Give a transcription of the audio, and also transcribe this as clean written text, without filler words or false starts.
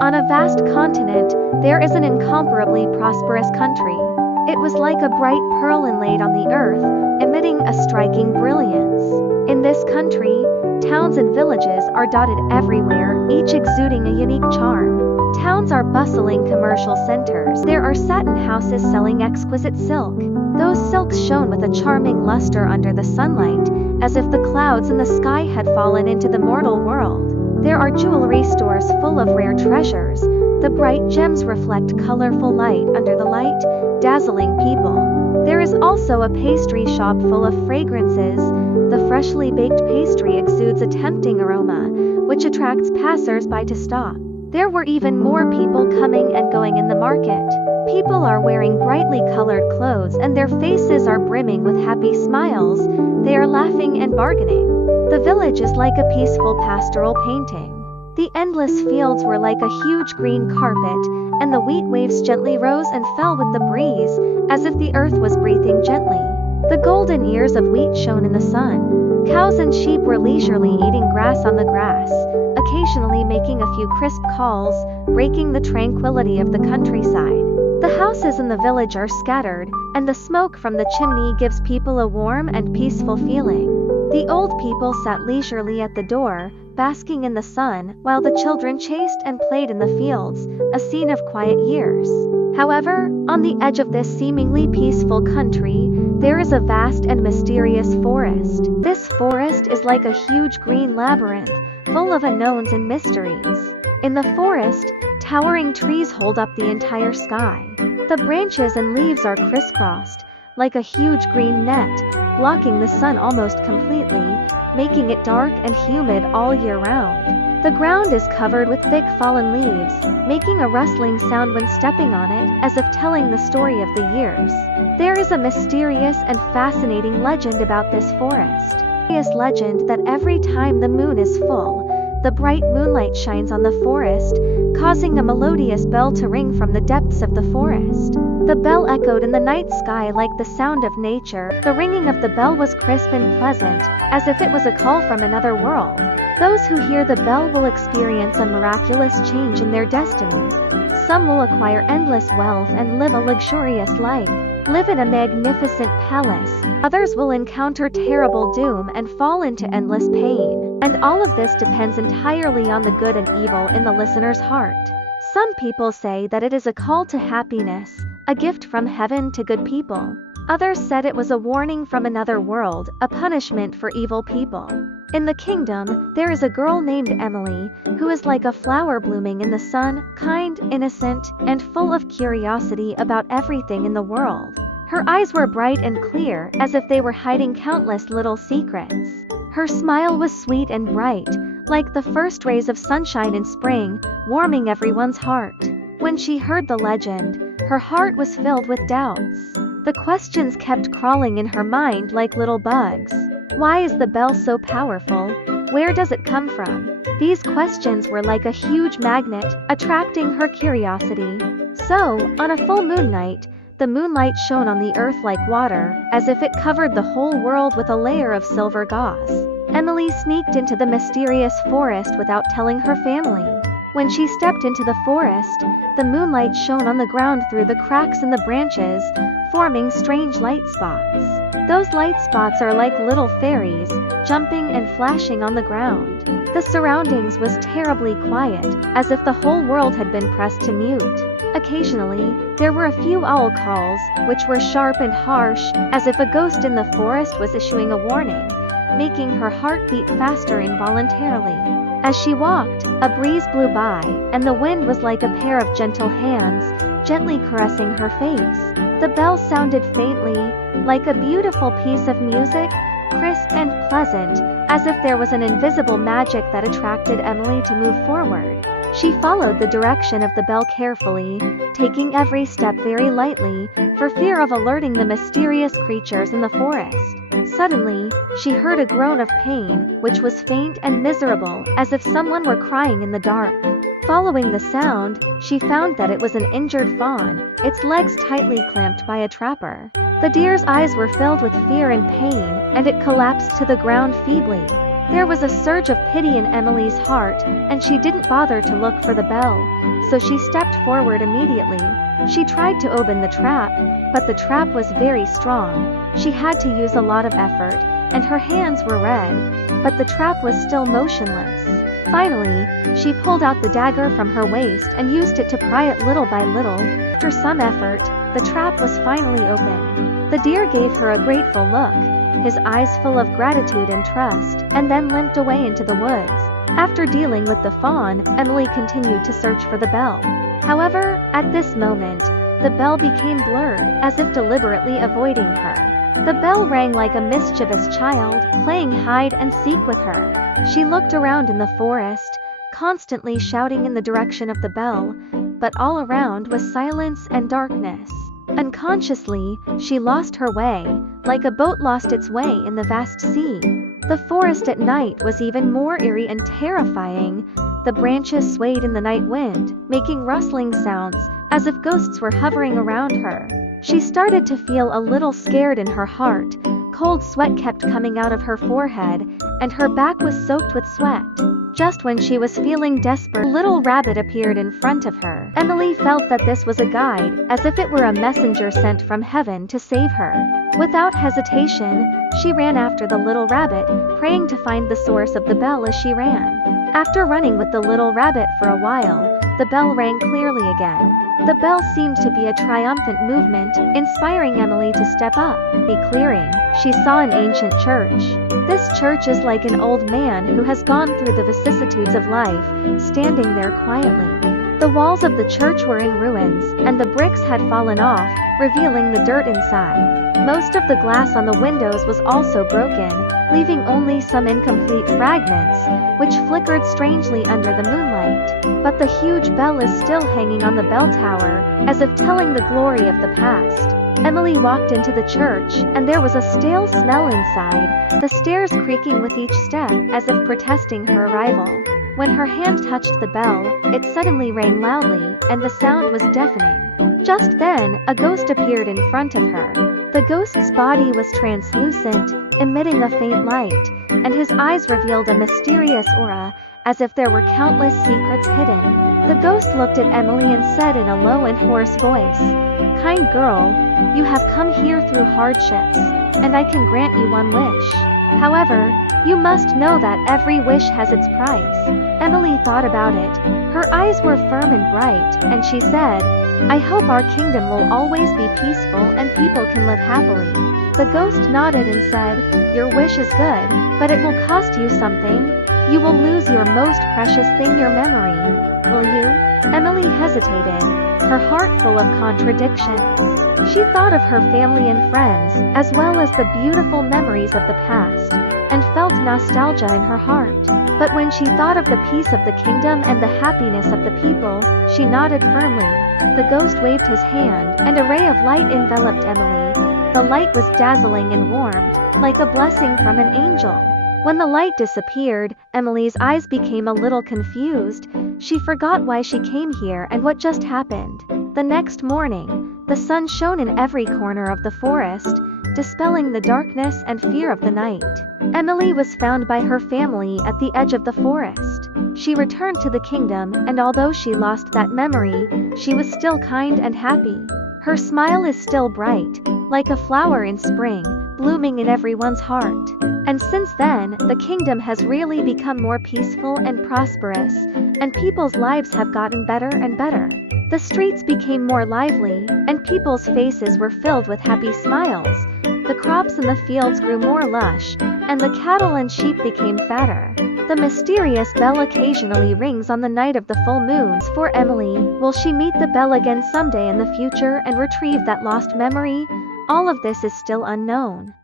On a vast continent, there is an incomparably prosperous country. It was like a bright pearl inlaid on the earth, emitting a striking brilliance. In this country, towns and villages are dotted everywhere, each exuding a unique charm. Towns are bustling commercial centers. There are satin houses selling exquisite silk. Those silks shone with a charming luster under the sunlight, as if the clouds in the sky had fallen into the mortal world. There are jewelry stores full of rare treasures. The bright gems reflect colorful light under the light, dazzling people. There is also a pastry shop full of fragrances. The freshly baked pastry exudes a tempting aroma, which attracts passers-by to stop. There were even more people coming and going in the market. People are wearing brightly colored clothes and their faces are brimming with happy smiles. They are laughing and bargaining. The village is like a peaceful pastoral painting. The endless fields were like a huge green carpet, and the wheat waves gently rose and fell with the breeze, as if the earth was breathing gently. The golden ears of wheat shone in the sun. Cows and sheep were leisurely eating grass on the grass, occasionally making a few crisp calls, breaking the tranquility of the countryside. The houses in the village are scattered, and the smoke from the chimney gives people a warm and peaceful feeling. The old people sat leisurely at the door, basking in the sun, while the children chased and played in the fields, a scene of quiet years. However, on the edge of this seemingly peaceful country, there is a vast and mysterious forest. This forest is like a huge green labyrinth, full of unknowns and mysteries. In the forest, towering trees hold up the entire sky. The branches and leaves are crisscrossed, like a huge green net, blocking the sun almost completely, making it dark and humid all year round. The ground is covered with thick fallen leaves, making a rustling sound when stepping on it, as if telling the story of the years. There is a mysterious and fascinating legend about this forest. This legend that every time the moon is full, the bright moonlight shines on the forest, causing a melodious bell to ring from the depths of the forest. The bell echoed in the night sky like the sound of nature. The ringing of the bell was crisp and pleasant, as if it was a call from another world. Those who hear the bell will experience a miraculous change in their destiny. Some will acquire endless wealth and live a luxurious life, live in a magnificent palace. Others will encounter terrible doom and fall into endless pain. And all of this depends entirely on the good and evil in the listener's heart. Some people say that it is a call to happiness, a gift from heaven to good people. Others said it was a warning from another world, a punishment for evil people. In the kingdom, there is a girl named Emily, who is like a flower blooming in the sun, kind, innocent, and full of curiosity about everything in the world. Her eyes were bright and clear, as if they were hiding countless little secrets. Her smile was sweet and bright, like the first rays of sunshine in spring, warming everyone's heart. When she heard the legend, her heart was filled with doubts. The questions kept crawling in her mind like little bugs. Why is the bell so powerful? Where does it come from? These questions were like a huge magnet, attracting her curiosity. So, on a full moon night, the moonlight shone on the earth like water, as if it covered the whole world with a layer of silver gauze. Emily sneaked into the mysterious forest without telling her family. When she stepped into the forest, the moonlight shone on the ground through the cracks in the branches, forming strange light spots. Those light spots are like little fairies, jumping and flashing on the ground. The surroundings was terribly quiet, as if the whole world had been pressed to mute. Occasionally, there were a few owl calls, which were sharp and harsh, as if a ghost in the forest was issuing a warning, making her heart beat faster involuntarily. As she walked, a breeze blew by, and the wind was like a pair of gentle hands, gently caressing her face. The bell sounded faintly, like a beautiful piece of music, crisp and pleasant, as if there was an invisible magic that attracted Emily to move forward. She followed the direction of the bell carefully, taking every step very lightly, for fear of alerting the mysterious creatures in the forest. Suddenly, she heard a groan of pain, which was faint and miserable, as if someone were crying in the dark. Following the sound, she found that it was an injured fawn, its legs tightly clamped by a trapper. The deer's eyes were filled with fear and pain, and it collapsed to the ground feebly. There was a surge of pity in Emily's heart, and she didn't bother to look for the bell, so she stepped forward immediately. She tried to open the trap, but the trap was very strong. She had to use a lot of effort, and her hands were red, but the trap was still motionless. Finally, she pulled out the dagger from her waist and used it to pry it little by little. After some effort, the trap was finally open. The deer gave her a grateful look, his eyes full of gratitude and trust, and then limped away into the woods. After dealing with the fawn, Emily continued to search for the bell. However, at this moment, the bell became blurred, as if deliberately avoiding her. The bell rang like a mischievous child, playing hide and seek with her. She looked around in the forest, constantly shouting in the direction of the bell, but all around was silence and darkness. Unconsciously, she lost her way, like a boat lost its way in the vast sea. The forest at night was even more eerie and terrifying. The branches swayed in the night wind, making rustling sounds, as if ghosts were hovering around her. She started to feel a little scared in her heart. Cold sweat kept coming out of her forehead, and her back was soaked with sweat. Just when she was feeling desperate, a little rabbit appeared in front of her. Emily felt that this was a guide, as if it were a messenger sent from heaven to save her. Without hesitation, she ran after the little rabbit, praying to find the source of the bell as she ran. After running with the little rabbit for a while, the bell rang clearly again. The bell seemed to be a triumphant movement, inspiring Emily to step up. Clearing, she saw an ancient church. This church is like an old man who has gone through the vicissitudes of life, standing there quietly. The walls of the church were in ruins, and the bricks had fallen off, revealing the dirt inside. Most of the glass on the windows was also broken, leaving only some incomplete fragments, which flickered strangely under the moonlight. But the huge bell is still hanging on the bell tower, as if telling the glory of the past. Emily walked into the church, and there was a stale smell inside, the stairs creaking with each step, as if protesting her arrival. When her hand touched the bell, it suddenly rang loudly, and the sound was deafening. Just then, a ghost appeared in front of her. The ghost's body was translucent, emitting a faint light, and his eyes revealed a mysterious aura, as if there were countless secrets hidden. The ghost looked at Emily and said in a low and hoarse voice, "Kind girl, you have come here through hardships, and I can grant you one wish. However, you must know that every wish has its price." Emily thought about it. Her eyes were firm and bright, and she said, "I hope our kingdom will always be peaceful and people can live happily." The ghost nodded and said, "Your wish is good, but it will cost you something. You will lose your most precious thing, your memory. Will you?" Emily hesitated, her heart full of contradictions. She thought of her family and friends, as well as the beautiful memories of the past, and felt nostalgia in her heart. But when she thought of the peace of the kingdom and the happiness of the people, she nodded firmly. The ghost waved his hand, and a ray of light enveloped Emily. The light was dazzling and warm, like a blessing from an angel. When the light disappeared, Emily's eyes became a little confused. She forgot why she came here and what just happened. The next morning, the sun shone in every corner of the forest, dispelling the darkness and fear of the night. Emily was found by her family at the edge of the forest. She returned to the kingdom, and although she lost that memory, she was still kind and happy. Her smile is still bright, like a flower in spring, blooming in everyone's heart. And since then, the kingdom has really become more peaceful and prosperous, and people's lives have gotten better and better. The streets became more lively, and people's faces were filled with happy smiles. The crops in the fields grew more lush, and the cattle and sheep became fatter. The mysterious bell occasionally rings on the night of the full moon. For Emily, will she meet the bell again someday in the future and retrieve that lost memory? All of this is still unknown.